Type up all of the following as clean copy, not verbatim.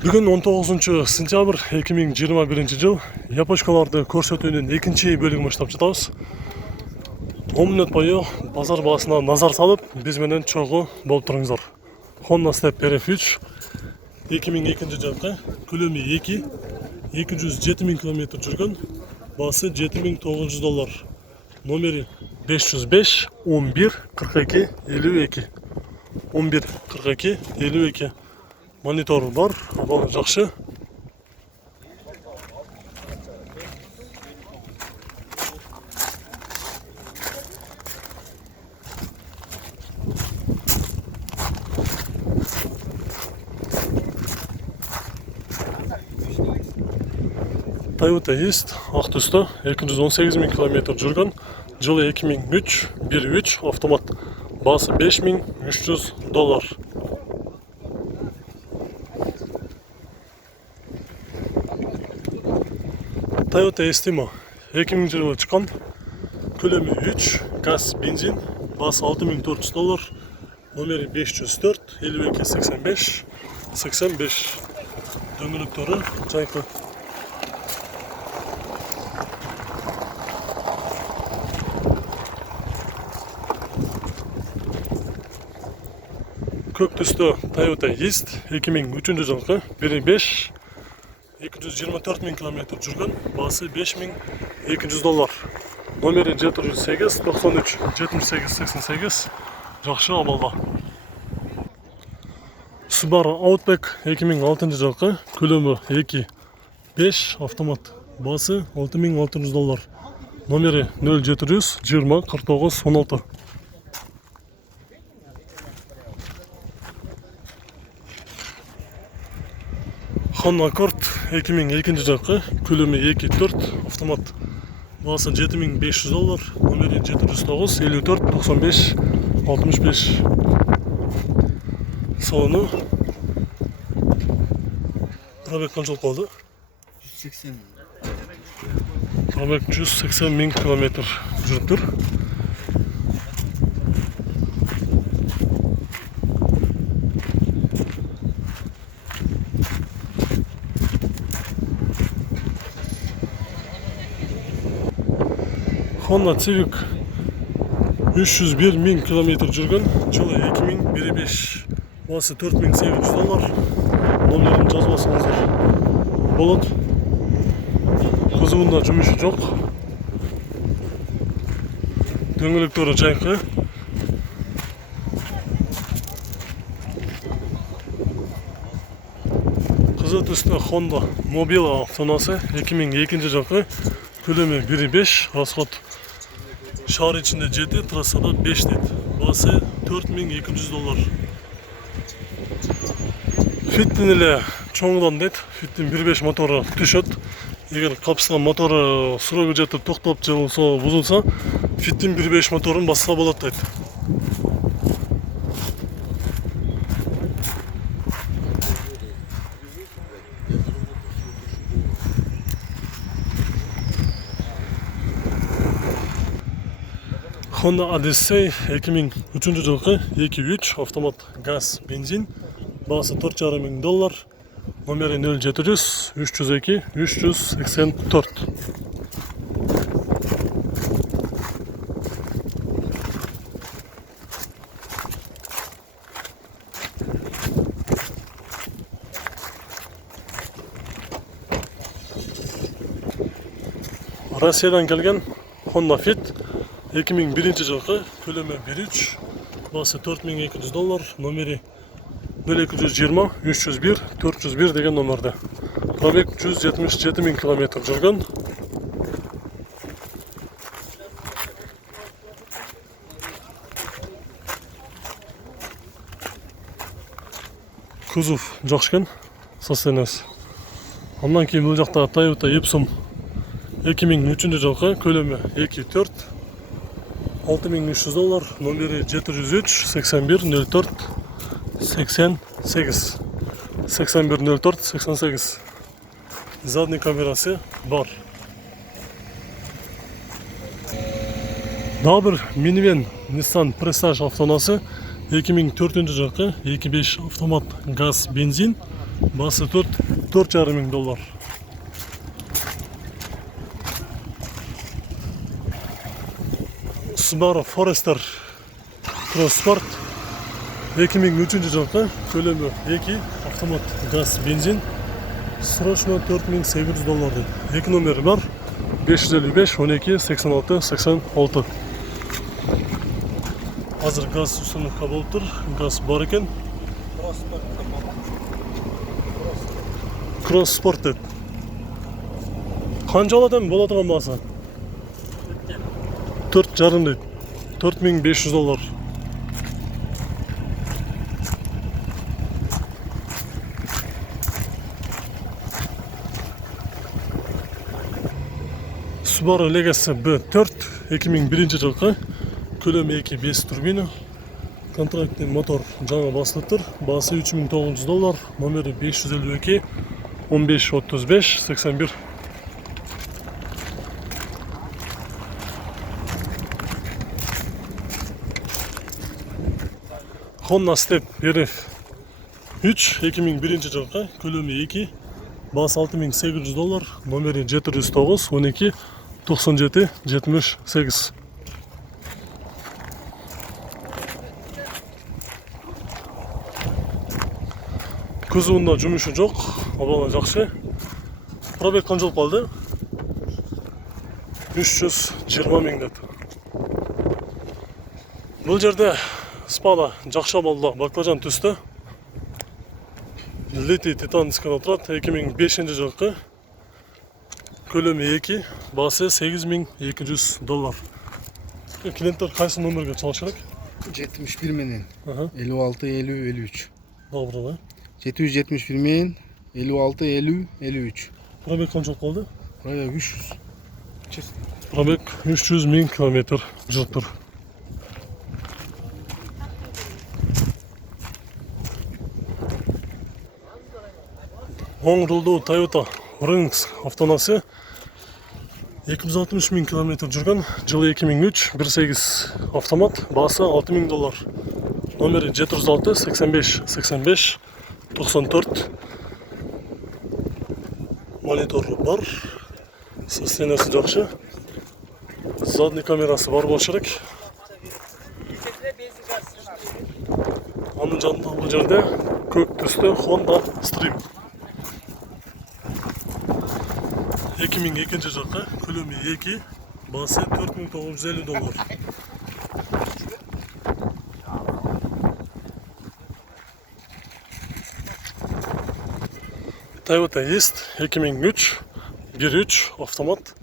Бүгін 19 сентябрь 2021 жыл япошкаларды көрсөтүүнүн экинчи бөлүгүн баштап жатабыз. 10 мүнөт бою базар баасына назар салып, биз менен чогуу болуп туруңуздар. Honda Step RF3 2002 жылкы көлөмү 207 000 км жүргөн, баасы $7,900. Номери 505 11 42 52. 11 42 52. Монитор бар, абалы жакшы. Toyota East ак түстө 218 000 км жүргөн, жылы 2003 1.3 автомат, баасы $5,300. Toyota Estima 2000 жылы чыккан, көлөмү 3, газ, бензин, баасы $6,400, номери 504 52 85 85. Дөңгөлөктөрү жайкы. Көк түстө Toyota East 2003 жылкы 1.5 224 000 км жүргөн, баасы $5,200. Номери 708 93 78 88, жакшы абалда. Subaru Outback 2006 жылкы, көлөмү 2.5 автомат, баасы $6,600. Номери 0700 20 49 16. Honda Accord 2002 жылкы, көлөмү 2.4 автомат, баасы $7,500. Номери 709 54 95 65. Салону пробег канчалык болду? 180 000. Пробег 180 000 км жүрүптүр. Honda Civic 301 000 km жүргөн, жылы 2001-5, баасы $4,800. Номерин жазбасаңыздар болот. Кузовунда жумушу жок. Дөңгөлөктөрү жайкы. Кызыл түстө Honda Mobile автоунаасы 2002 жылкы, көлөмү 1.5, расход шаар ичинде 7, трассада 5 дейт. Баасы $4,200. Фиттин эле чоңдон дейт. Фиттин 1.5 мотору түшөт. Эгер капсылган мотору срогу жетип токтоп же болбосо бузулса, Фиттин 1.5 моторун басса болот дейт. Honda Odyssey 2003 жылкы, 2.3 автомат, газ, бензин, баасы $4,500. Номери 0700 302 384. Россиядан келген Honda Fit 2001 жылкы, көлөмү 1.3, баасы $4,200. Номери 0220 301 401 деген номерде. Пробег 177 000 км жүргөн. Кузов жакшы экен, состояниясы. Андан кийин бул жакта Toyota Epson 2003 жылкы, көлөмү 2.4, $6,300. Номери 703 81 04 88 81 04 88. Задний камерасы бар. Дагы бир минивэн Nissan Prestige автоунаасы 2004 жылғы 2.5 автомат газ бензин басы $4,500. Subaru Forester Crossport 2003 жылғы көлемі 2 автомат газ бензин срочно $4,800 дейді. Екі номері бар 555 12 86 86. Қазір газ установка болып тұр, газ бар екен. Crossport дейді. Қанша алады болады тұрған басы? 4,5 дейді. $4,500. Subaru Legacy B4 2001 жылғы көлемі 2.5 турбина. Контрактный мотор жаңа басылып тұр. Басы $3,900, номері 552 15 35 81. Honda Step RF 3 2001 жылғы көлемі 2, басы $6,800, номері 709 12 97 78. Кузовында жұмысы жоқ, обалы жақсы. Пробег қанша болып қалды? 320 мың деп. Бұл жерде спада жақша болды, баклажан түсті. Литий титанскан отырады, 2005 жылғы. Көлемі 2, басы $8,200. Клиенттер қайсы номерге чалыш керек? 71 менен 56 50 53. Добрый, да? 771 менен 56 50 53. Пробег қанша қалды? Пробег 300. Пробег 300 мың километр жүріп тұр. Оң рулды Toyota Rings автонасы 260 мың километр жүрген, жылы 2003, 1.8 автомат, басы $6,000. Номері 706 85 85 94. Монитор бар, состояниясы жақсы. Задний камерасы бар болушы керек. Оның жанында бұл жерде көк түсті Honda Stream. 2002 жылғы көлемі 2, басы $4,950. Toyota Est 2003, 1.3 автомат,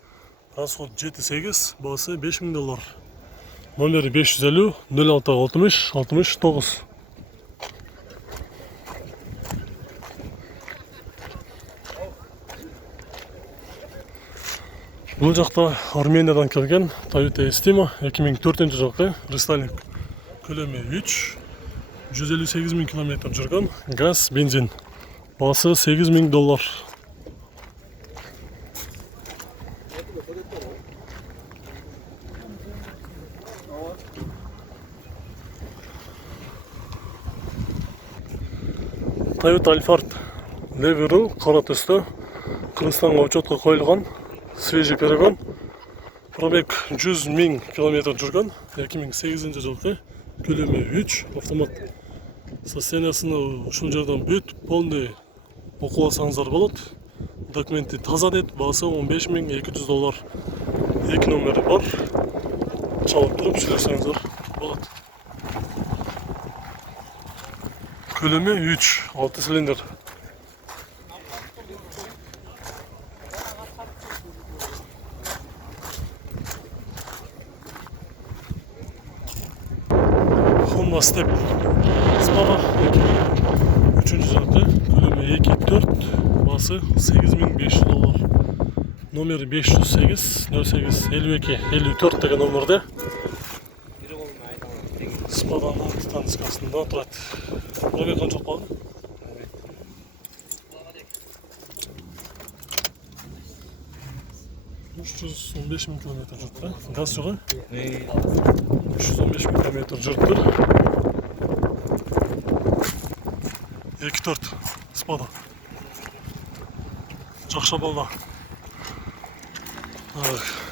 расход 7.8, басы $5,000. Номері 550 06 60 69. Бұл жақта Армениядан келген Toyota Estima 2004 жылғы рестайлинг. Көлемі 3, 158 мың километр жүрген, газ, бензин. Басы $8,000. Toyota Alphard Lever'ın қара түсті, Қырғызстанға учетқа қойылған, свежий перегон. Пробег 100 мың километр жүрген, 2008 жылғы, көлемі 3 автомат. Состояниясыны ушул жерден бүт полный оқып алсаңыздар болады. Документі таза дейді, басы $15,200. Екі номері бар. Чалып тұрып сөйлесеңіздер болады. Көлемі 3, 6 цилиндр. Honda Step Spara 3. жылғы, көлемі 2.4, басы $8,500. Номері 508 08 52 54 деген номерде. Спаданың титанскасында тұрады. Пробег қанша қалды? 315 мың километр жүрді. Газ жоғы? 315 мың километр жүрді. 2-4 спада. Жақша болды. Так.